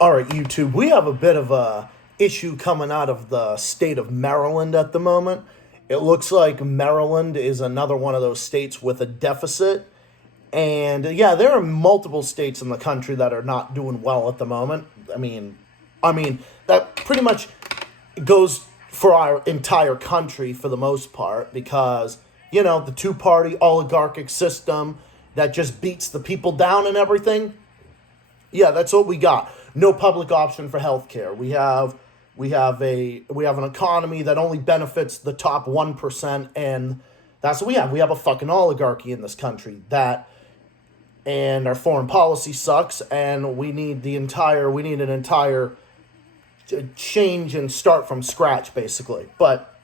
All right, YouTube, we have a bit of a issue coming out of the state of Maryland at the moment. It looks like Maryland is another one of those states with a deficit. And yeah, there are multiple states in the country that are not doing well at the moment. I mean that pretty much goes for our entire country for the most part because, the two-party oligarchic system that just beats the people down and everything. Yeah, that's what we got. No public option for healthcare. We have an economy that only benefits the top 1%, and that's what we have. We have a fucking oligarchy in this country and our foreign policy sucks, and we need an entire change and start from scratch basically. But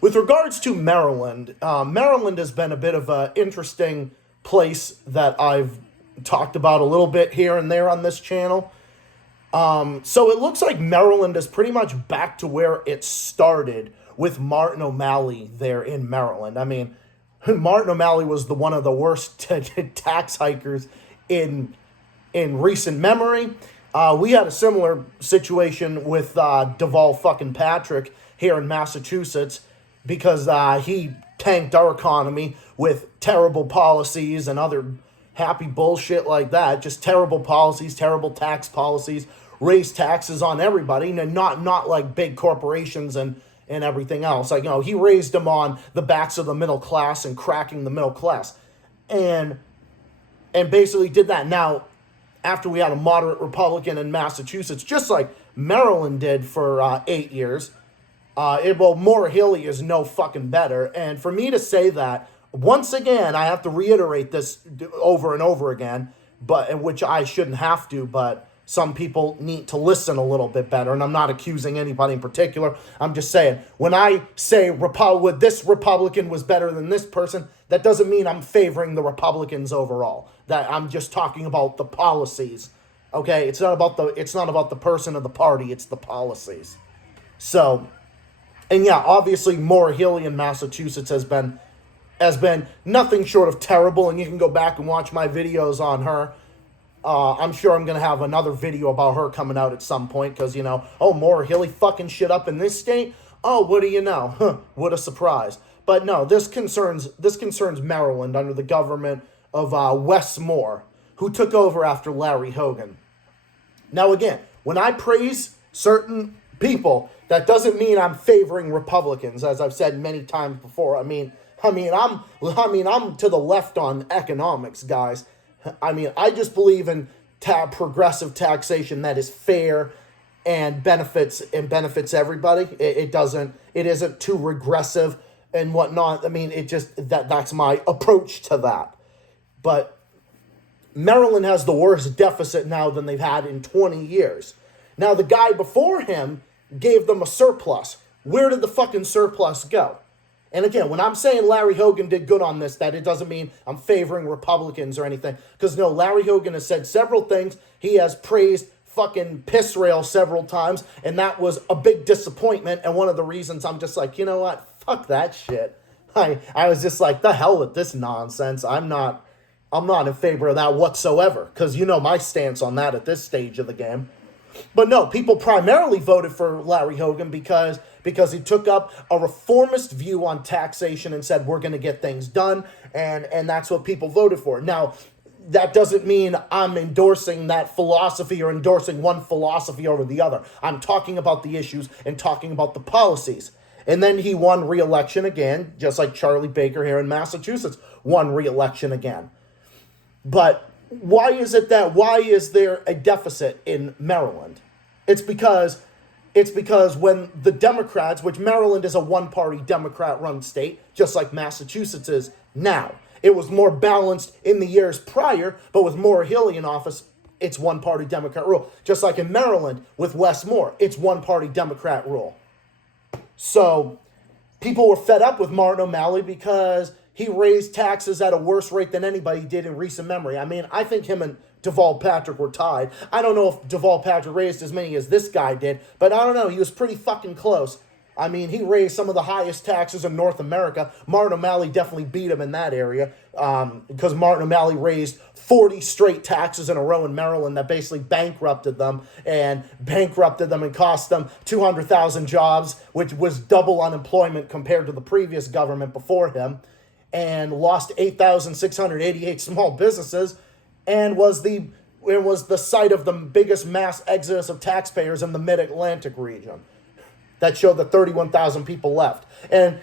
with regards to Maryland, Maryland has been a bit of an interesting place that I've talked about a little bit here and there on this channel. So it looks like Maryland is pretty much back to where it started with Martin O'Malley there in Maryland. I mean, Martin O'Malley was one of the worst tax hikers in recent memory. We had a similar situation with Deval fucking Patrick here in Massachusetts because he tanked our economy with terrible policies and other happy bullshit like that. Just terrible policies, terrible tax policies, raise taxes on everybody, and not like big corporations and everything else. Like, he raised them on the backs of the middle class and cracking the middle class. And basically did that. Now, after we had a moderate Republican in Massachusetts, just like Maryland did for 8 years, Maura Healey is no fucking better. And for me to say that, once again, I have to reiterate this over and over again, which I shouldn't have to, but some people need to listen a little bit better, and I'm not accusing anybody in particular. I'm just saying, when I say this Republican was better than this person, that doesn't mean I'm favoring the Republicans overall. That I'm just talking about the policies. Okay, it's not about the person or the party, it's the policies. So, and yeah, obviously Maura Healey in Massachusetts has been nothing short of terrible, and you can go back and watch my videos on her. I'm sure I'm going to have another video about her coming out at some point because, Maura Healey fucking shit up in this state. Oh, what do you know? Huh, what a surprise. But no, this concerns Maryland under the government of Wes Moore, who took over after Larry Hogan. Now, again, when I praise certain people, that doesn't mean I'm favoring Republicans, as I've said many times before. I'm to the left on economics, guys. I just believe in progressive taxation that is fair and benefits everybody. It isn't too regressive and whatnot. That's my approach to that. But Maryland has the worst deficit now than they've had in 20 years. Now, the guy before him gave them a surplus. Where did the fucking surplus go? And again, when I'm saying Larry Hogan did good on this, that it doesn't mean I'm favoring Republicans or anything. Because no, Larry Hogan has said several things. He has praised fucking piss rail several times. And that was a big disappointment. And one of the reasons I'm just like, you know what? Fuck that shit. I was just like, the hell with this nonsense. I'm not in favor of that whatsoever. Because my stance on that at this stage of the game. But no, people primarily voted for Larry Hogan because he took up a reformist view on taxation and said, we're going to get things done, and that's what people voted for. Now, that doesn't mean I'm endorsing that philosophy or endorsing one philosophy over the other. I'm talking about the issues and talking about the policies. And then he won re-election again, just like Charlie Baker here in Massachusetts won re-election again. But why is there a deficit in Maryland? It's because when the Democrats, which Maryland is a one-party Democrat-run state, just like Massachusetts is now. It was more balanced in the years prior, but with Maura Healey in office, it's one-party Democrat rule. Just like in Maryland with Wes Moore, it's one-party Democrat rule. So people were fed up with Martin O'Malley because he raised taxes at a worse rate than anybody did in recent memory. I think him and Deval Patrick were tied. I don't know if Deval Patrick raised as many as this guy did, but I don't know. He was pretty fucking close. I mean, he raised some of the highest taxes in North America. Martin O'Malley definitely beat him in that area because Martin O'Malley raised 40 straight taxes in a row in Maryland that basically bankrupted them and cost them 200,000 jobs, which was double unemployment compared to the previous government before him, and lost 8,688 small businesses, and was the site of the biggest mass exodus of taxpayers in the Mid-Atlantic region. That showed that 31,000 people left. And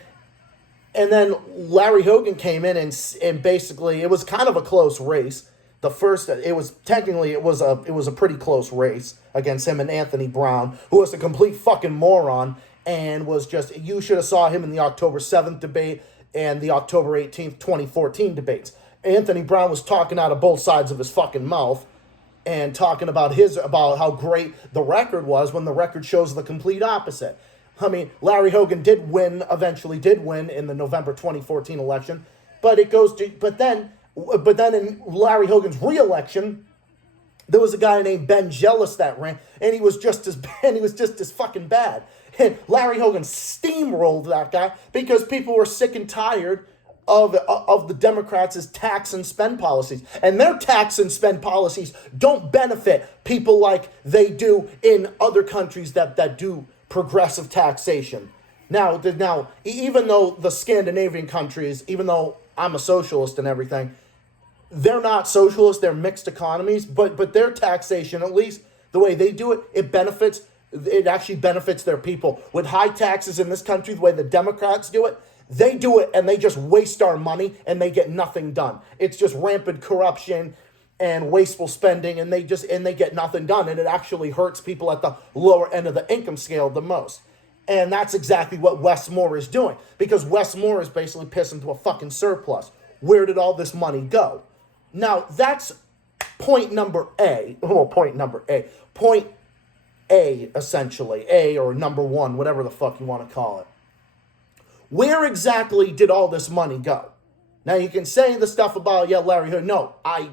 then Larry Hogan came in and basically it was kind of a close race. It was a pretty close race against him and Anthony Brown, who was a complete fucking moron and was just, you should have saw him in the October 7th debate and the October 18th, 2014 debates. Anthony Brown was talking out of both sides of his fucking mouth and talking about how great the record was when the record shows the complete opposite. I mean, Larry Hogan eventually did win in the November 2014 election, but then in Larry Hogan's re-election, there was a guy named Ben Jealous that ran, and he was just as fucking bad. And Larry Hogan steamrolled that guy because people were sick and tired of the Democrats' tax and spend policies. And their tax and spend policies don't benefit people like they do in other countries that do progressive taxation. Now, even though the Scandinavian countries, even though I'm a socialist and everything, they're not socialist, they're mixed economies, but their taxation, at least the way they do it, it actually benefits their people. With high taxes in this country, the way the Democrats do it, they do it and they just waste our money and they get nothing done. It's just rampant corruption and wasteful spending, and they get nothing done, and it actually hurts people at the lower end of the income scale the most. And that's exactly what Wes Moore is doing, because Wes Moore is basically pissing to a fucking surplus. Where did all this money go? Now, that's point A, essentially, A or number one, whatever the fuck you want to call it. Where exactly did all this money go? Now, you can say the stuff about, Larry Hood. No, I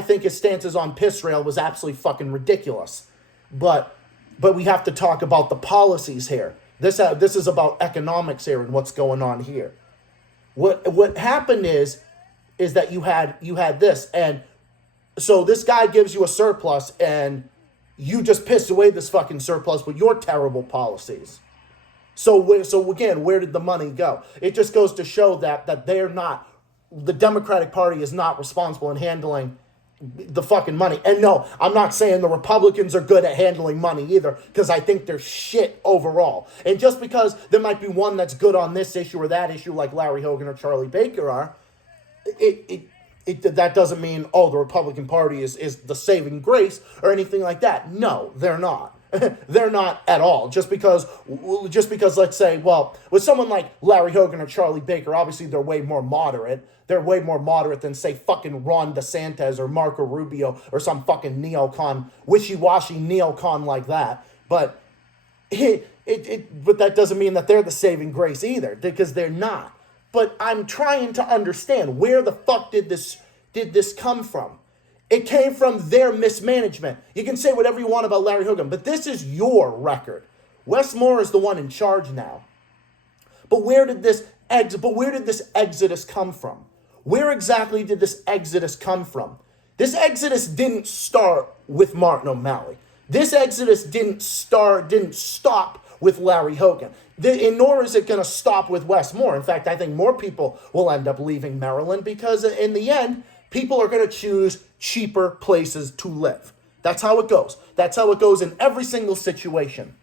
think his stances on piss rail was absolutely fucking ridiculous. But we have to talk about the policies here. This is about economics here and what's going on here. What happened is that you had this, and so this guy gives you a surplus, and you just pissed away this fucking surplus with your terrible policies. So again, where did the money go? It just goes to show that the Democratic Party is not responsible in handling the fucking money. And no, I'm not saying the Republicans are good at handling money either, because I think they're shit overall. And just because there might be one that's good on this issue or that issue, like Larry Hogan or Charlie Baker are, that doesn't mean, the Republican Party is the saving grace or anything like that. No, they're not. They're not at all. Just because, let's say, with someone like Larry Hogan or Charlie Baker, obviously they're way more moderate. They're way more moderate than, say, fucking Ron DeSantis or Marco Rubio or some fucking neocon, wishy-washy neocon like that. But but that doesn't mean that they're the saving grace either, because they're not. But I'm trying to understand, where the fuck did this come from? It came from their mismanagement. You can say whatever you want about Larry Hogan, but this is your record. Wes Moore is the one in charge now. But where did this exodus come from? Where exactly did this exodus come from? This exodus didn't start with Martin O'Malley. This exodus didn't stop with Larry Hogan. Nor is it going to stop with Wes Moore. In fact, I think more people will end up leaving Maryland, because in the end, people are going to choose cheaper places to live. That's how it goes. That's how it goes in every single situation.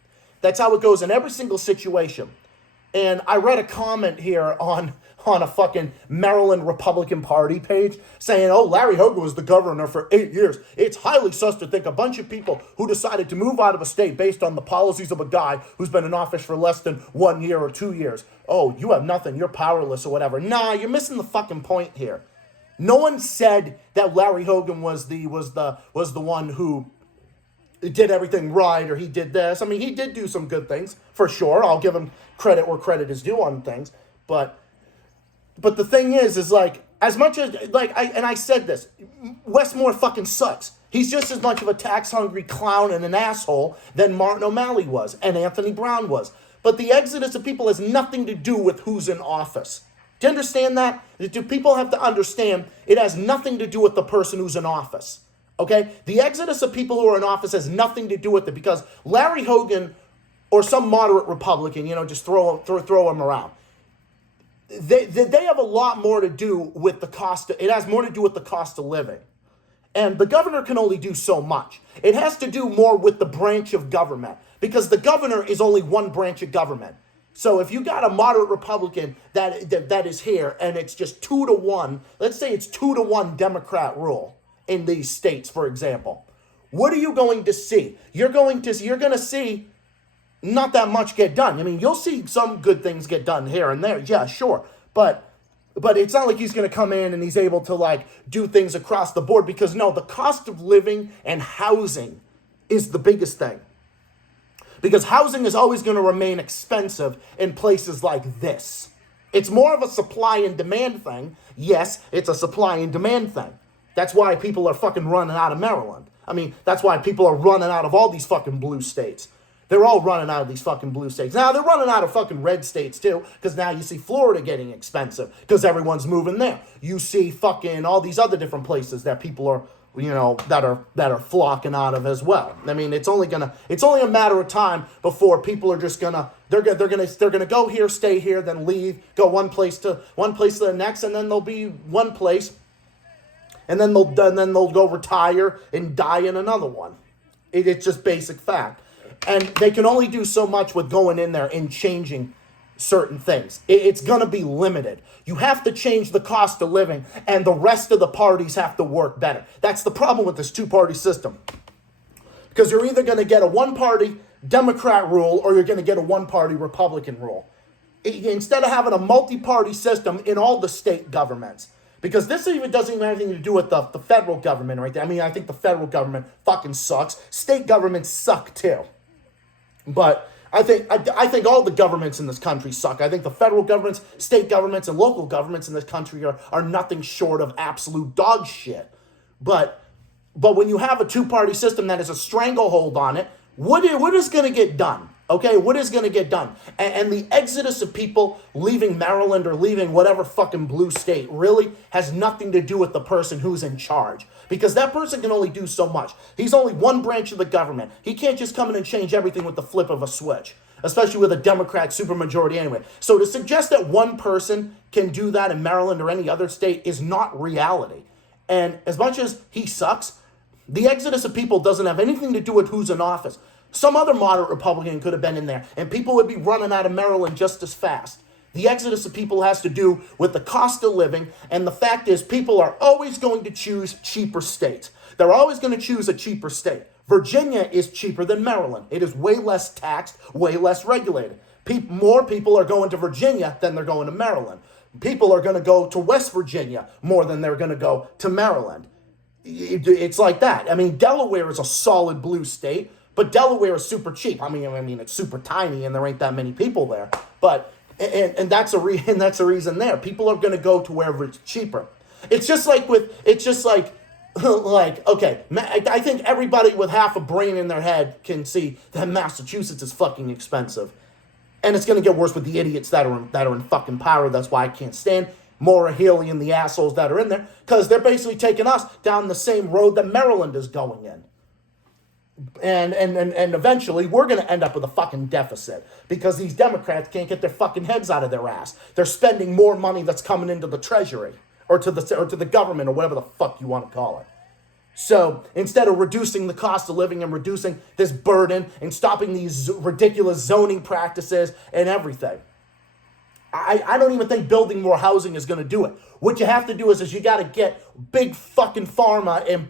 And I read a comment here on a fucking Maryland Republican Party page saying, Larry Hogan was the governor for 8 years. It's highly sus to think a bunch of people who decided to move out of a state based on the policies of a guy who's been in office for less than 1 year or 2 years. Oh, you have nothing. You're powerless or whatever. Nah, you're missing the fucking point here. No one said that Larry Hogan was the one who did everything right, or he did this. I mean, he did do some good things, for sure. I'll give him credit where credit is due on things. But the thing is like, as much as, I said this, Wes Moore fucking sucks. He's just as much of a tax-hungry clown and an asshole than Martin O'Malley was, and Anthony Brown was. But the exodus of people has nothing to do with who's in office. Do you understand that? Do people have to understand it has nothing to do with the person who's in office? Okay? The exodus of people who are in office has nothing to do with it, because Larry Hogan or some moderate Republican, just throw him around. They have a lot more to do with the cost. It has more to do with the cost of living. And the governor can only do so much. It has to do more with the branch of government, because the governor is only one branch of government. So if you got a moderate Republican that is here and it's just 2-1, let's say it's 2-1 Democrat rule in these states, for example, what are you going to see? You're going to see not that much get done. I mean, you'll see some good things get done here and there. Yeah, sure. But it's not like he's going to come in and he's able to do things across the board, because no, the cost of living and housing is the biggest thing. Because housing is always going to remain expensive in places like this. It's more of a supply and demand thing. Yes, it's a supply and demand thing. That's why people are fucking running out of Maryland. I mean, that's why people are running out of all these fucking blue states. They're all running out of these fucking blue states. Now, they're running out of fucking red states, too, because now you see Florida getting expensive because everyone's moving there. You see fucking all these other different places that people are, that are flocking out of as well. I mean, it's only a matter of time before people are just they're gonna go here, stay here, then leave, go one place to the next, and then they'll be one place, and then they'll go retire and die in another one. It's just basic fact. And they can only do so much with going in there and changing certain things. It's going to be limited. You have to change the cost of living, and the rest of the parties have to work better. That's the problem with this two-party system. Because you're either going to get a one-party Democrat rule or you're going to get a one-party Republican rule. Instead of having a multi-party system in all the state governments. Because this even doesn't even have anything to do with the federal government right there. I mean, I think the federal government fucking sucks. State governments suck too. But I think all the governments in this country suck. I think the federal governments, state governments, and local governments in this country are nothing short of absolute dog shit. But when you have a two-party system that has a stranglehold on it, what is going to get done? Okay, what is going to get done? And the exodus of people leaving Maryland or leaving whatever fucking blue state really has nothing to do with the person who's in charge. Because that person can only do so much. He's only one branch of the government. He can't just come in and change everything with the flip of a switch. Especially with a Democrat supermajority anyway. So to suggest that one person can do that in Maryland or any other state is not reality. And as much as he sucks, the exodus of people doesn't have anything to do with who's in office. Some other moderate Republican could have been in there, and people would be running out of Maryland just as fast. The exodus of people has to do with the cost of living, and the fact is people are always going to choose cheaper states. They're always going to choose a cheaper state. Virginia is cheaper than Maryland. It is way less taxed, way less regulated. More people are going to Virginia than they're going to Maryland. People are going to go to West Virginia more than they're going to go to Maryland. It's like that. I mean, Delaware is a solid blue state. But Delaware is super cheap. I mean, it's super tiny, and there ain't that many people there. But and that's a reason there. People are going to go to wherever it's cheaper. It's just like okay. I think everybody with half a brain in their head can see that Massachusetts is fucking expensive, and it's going to get worse with the idiots that are in fucking power. That's why I can't stand Maura Healey and the assholes that are in there, because they're basically taking us down the same road that Maryland is going in. And eventually we're going to end up with a fucking deficit because these Democrats can't get their fucking heads out of their ass. They're spending more money that's coming into the treasury or to the government or whatever the fuck you want to call it. So instead of reducing the cost of living and reducing this burden and stopping these ridiculous zoning practices and everything, I don't even think building more housing is going to do it. What you have to do is you got to get big fucking pharma and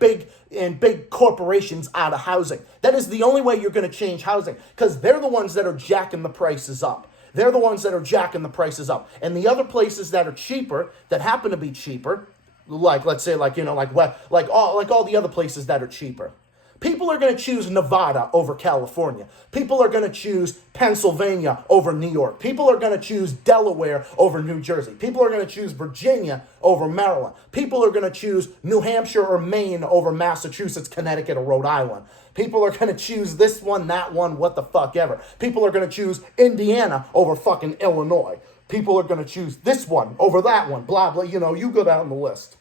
big corporations out of housing. That is the only way you're going to change housing, because they're the ones that are jacking the prices up. They're the ones that are jacking the prices up. And the other places that are cheaper, that happen to be cheaper, like let's say all the other places that are cheaper. People are going to choose Nevada over California. People are going to choose Pennsylvania over New York. People are going to choose Delaware over New Jersey. People are going to choose Virginia over Maryland. People are going to choose New Hampshire or Maine over Massachusetts, Connecticut, or Rhode Island. People are going to choose this one, that one, what the fuck ever. People are going to choose Indiana over fucking Illinois. People are going to choose this one over that one, blah, blah. You go down the list.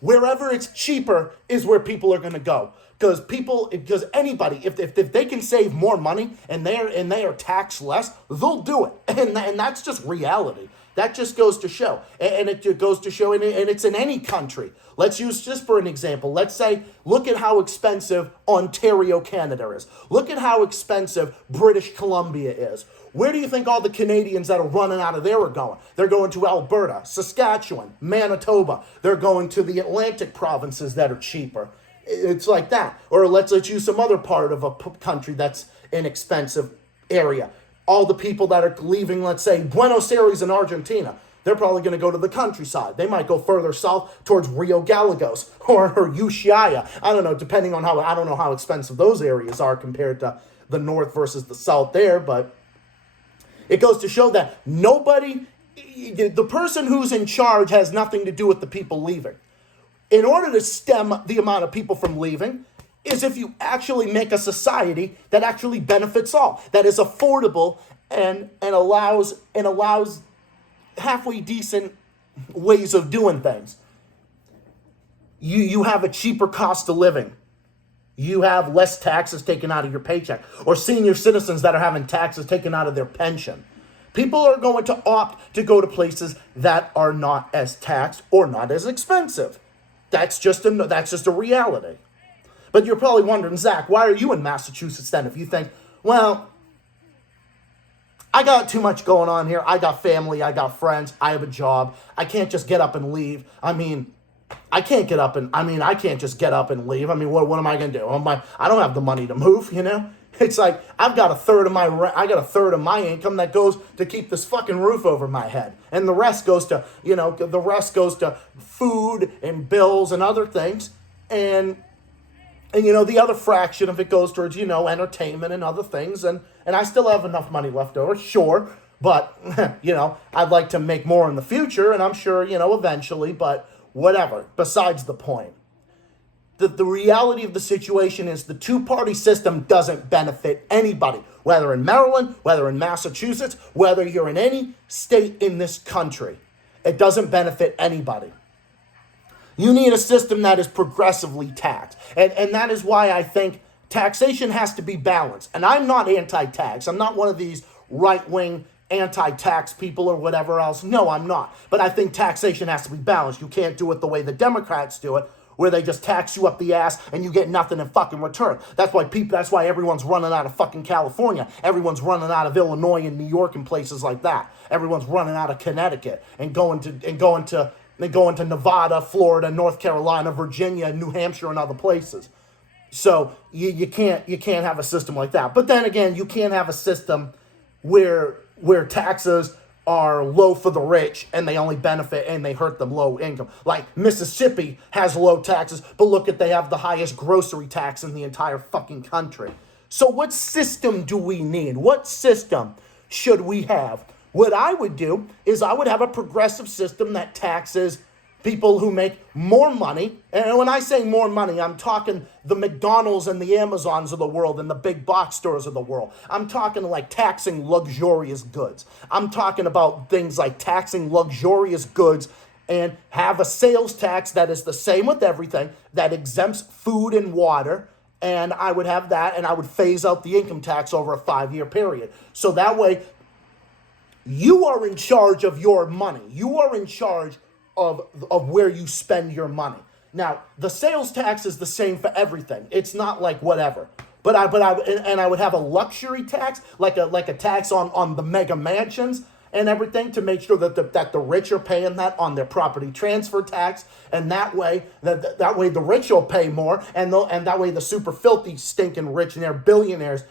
Wherever it's cheaper is where people are going to go. Because anybody, if they can save more money and they are taxed less, they'll do it. And that's just reality. That just goes to show. And it goes to show, and it's in any country. Let's use just for an example. Let's say, look at how expensive Ontario, Canada is. Look at how expensive British Columbia is. Where do you think all the Canadians that are running out of there are going? They're going to Alberta, Saskatchewan, Manitoba. They're going to the Atlantic provinces that are cheaper. It's like that. Or let's use some other part of a country that's an expensive area. All the people that are leaving, let's say, Buenos Aires in Argentina, they're probably going to go to the countryside. They might go further south towards Rio Gallegos or Ushuaia. I don't know, depending on I don't know how expensive those areas are compared to the north versus the south there, but it goes to show that the person who's in charge has nothing to do with the people leaving. In order to stem the amount of people from leaving, is if you actually make a society that actually benefits all, that is affordable and allows halfway decent ways of doing things. You have a cheaper cost of living. You have less taxes taken out of your paycheck, or senior citizens that are having taxes taken out of their pension. People are going to opt to go to places that are not as taxed or not as expensive. That's just a reality. But you're probably wondering, Zach, why are you in Massachusetts then? If you think, well, I got too much going on here. I got family. I got friends. I have a job. I can't just get up and leave. I can't just get up and leave. What am I going to do? I don't have the money to move, It's like I've got a third of my rent. I got a third of my income that goes to keep this fucking roof over my head, and the rest goes to food and bills and other things, and the other fraction of it goes towards entertainment and other things, and I still have enough money left over, sure, but I'd like to make more in the future, and I'm sure eventually, but whatever. Besides the point. The reality of the situation is the two-party system doesn't benefit anybody, whether in Maryland, whether in Massachusetts, whether you're in any state in this country. It doesn't benefit anybody. You need a system that is progressively taxed. And that is why I think taxation has to be balanced. And I'm not anti-tax. I'm not one of these right-wing anti-tax people or whatever else. No, I'm not. But I think taxation has to be balanced. You can't do it the way the Democrats do it, where they just tax you up the ass and you get nothing in fucking return. That's why everyone's running out of fucking California. Everyone's running out of Illinois and New York and places like that. Everyone's running out of Connecticut and going to Nevada, Florida, North Carolina, Virginia, New Hampshire, and other places. So you can't have a system like that. But then again, you can't have a system where taxes are low for the rich and they only benefit and they hurt them low income. Like Mississippi has low taxes, but look they have the highest grocery tax in the entire fucking country. So what system do we need? What system should we have? What I would do is I would have a progressive system that taxes people who make more money. And when I say more money, I'm talking the McDonald's and the Amazons of the world and the big box stores of the world. I'm talking like taxing luxurious goods. I'm talking about things like taxing luxurious goods and have a sales tax that is the same with everything, that exempts food and water. And I would have that, and I would phase out the income tax over a 5-year period. So that way, you are in charge of your money. You are in charge of where you spend your money. Now, the sales tax is the same for everything. It's not like whatever. But I would have a luxury tax, like a tax on the mega mansions and everything, to make sure that the rich are paying that on their property transfer tax, and that way the rich will pay more, and that way the super filthy stinking rich and their billionaires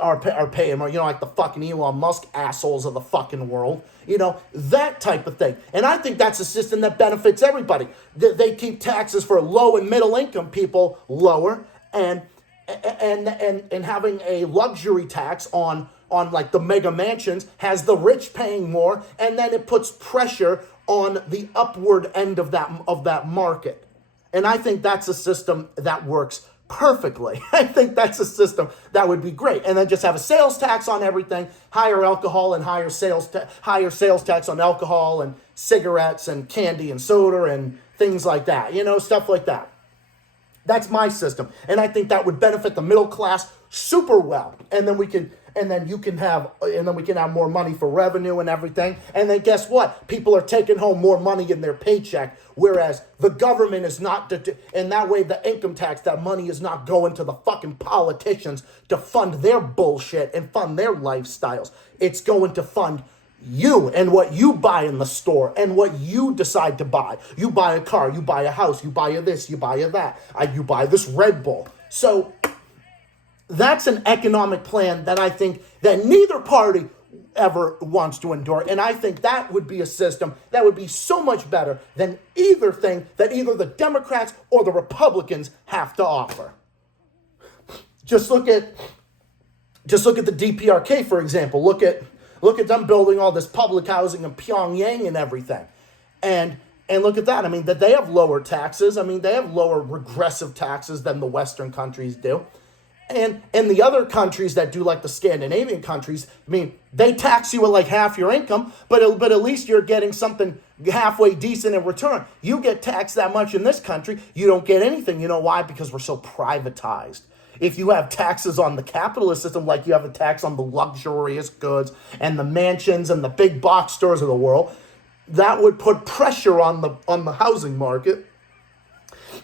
are paying more, like the fucking Elon Musk assholes of the fucking world, that type of thing. And I think that's a system that benefits everybody. They keep taxes for low and middle income people lower, and and having a luxury tax on like the mega mansions has the rich paying more, and then it puts pressure on the upward end of that market. And I think that's a system that works perfectly. I think that's a system that would be great. And then just have a sales tax on everything, higher alcohol and higher sales tax on alcohol and cigarettes and candy and soda and things like that, stuff like that. That's my system. And I think that would benefit the middle class super well. And then we can have more money for revenue and everything. And then guess what? People are taking home more money in their paycheck, whereas the government is not, and that way the income tax, that money is not going to the fucking politicians to fund their bullshit and fund their lifestyles. It's going to fund you and what you buy in the store and what you decide to buy. You buy a car, you buy a house, you buy a this, you buy a that, you buy this Red Bull. So that's an economic plan that I think that neither party ever wants to endure. And I think that would be a system that would be so much better than either thing that either the Democrats or the Republicans have to offer. Just look at the DPRK, for example. Look at them building all this public housing in Pyongyang and everything. And look at that. I mean, that they have lower taxes. I mean, they have lower regressive taxes than the Western countries do. And the other countries that do, like the Scandinavian countries, I mean, they tax you at like half your income, but at least you're getting something halfway decent in return. You get taxed that much in this country, you don't get anything. You know why? Because we're so privatized. If you have taxes on the capitalist system, like you have a tax on the luxurious goods and the mansions and the big box stores of the world, that would put pressure on the housing market.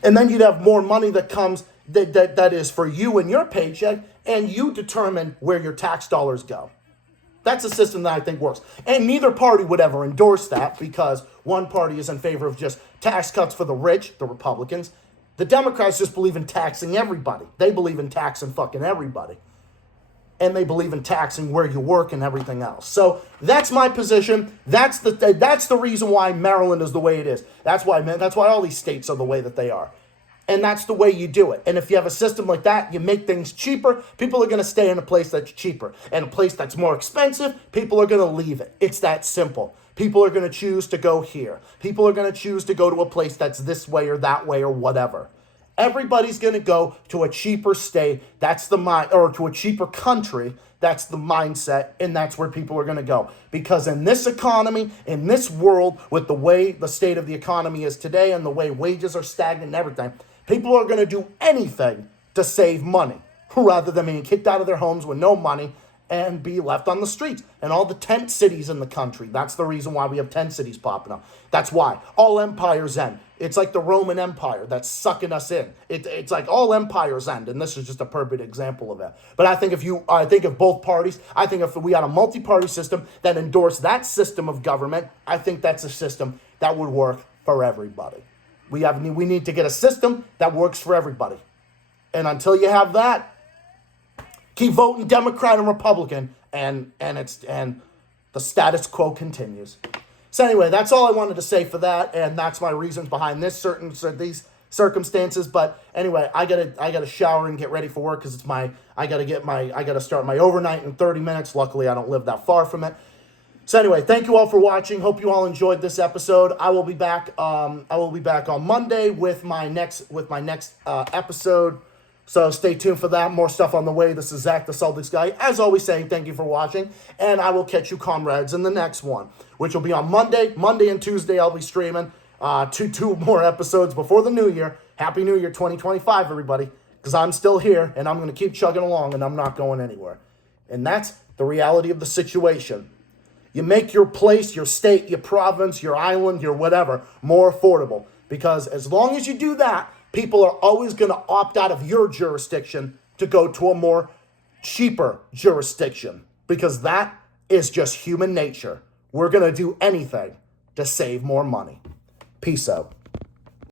And then you'd have more money that comes that is for you and your paycheck, and you determine where your tax dollars go. That's a system that I think works. And neither party would ever endorse that, because one party is in favor of just tax cuts for the rich, the Republicans. The Democrats just believe in taxing everybody. They believe in taxing fucking everybody. And they believe in taxing where you work and everything else. So that's my position. That's the reason why Maryland is the way it is. That's why all these states are the way that they are. And that's the way you do it. And if you have a system like that, you make things cheaper, people are going to stay in a place that's cheaper. And a place that's more expensive, people are going to leave it. It's that simple. People are going to choose to go here. People are going to choose to go to a place that's this way or that way or whatever. Everybody's going to go to a cheaper state, or to a cheaper country. That's the mindset, and that's where people are going to go. Because in this economy, in this world, with the way the state of the economy is today and the way wages are stagnant and everything, people are going to do anything to save money rather than being kicked out of their homes with no money and be left on the streets. And all the tent cities in the country, that's the reason why we have tent cities popping up. That's why. All empires end. It's like the Roman Empire that's sucking us in. It's like all empires end, and this is just a perfect example of that. But I think if both parties, I think if we had a multi-party system that endorsed that system of government, I think that's a system that would work for everybody. We need to get a system that works for everybody. And until you have that, keep voting Democrat and Republican, and the status quo continues. So anyway, that's all I wanted to say for that, and that's my reasons behind these circumstances. But anyway, I gotta shower and get ready for work because I gotta start my overnight in 30 minutes. Luckily, I don't live that far from it. So anyway, thank you all for watching. Hope you all enjoyed this episode. I will be back on Monday with my next episode. So stay tuned for that. More stuff on the way. This is Zach The Celtics Guy. As always, saying thank you for watching, and I will catch you, comrades, in the next one, which will be on Monday. Monday and Tuesday, I'll be streaming two more episodes before the new year. Happy New Year 2025, everybody, because I'm still here, and I'm going to keep chugging along, and I'm not going anywhere. And that's the reality of the situation. You make your place, your state, your province, your island, your whatever, more affordable. Because as long as you do that, people are always going to opt out of your jurisdiction to go to a more cheaper jurisdiction. Because that is just human nature. We're going to do anything to save more money. Peace out.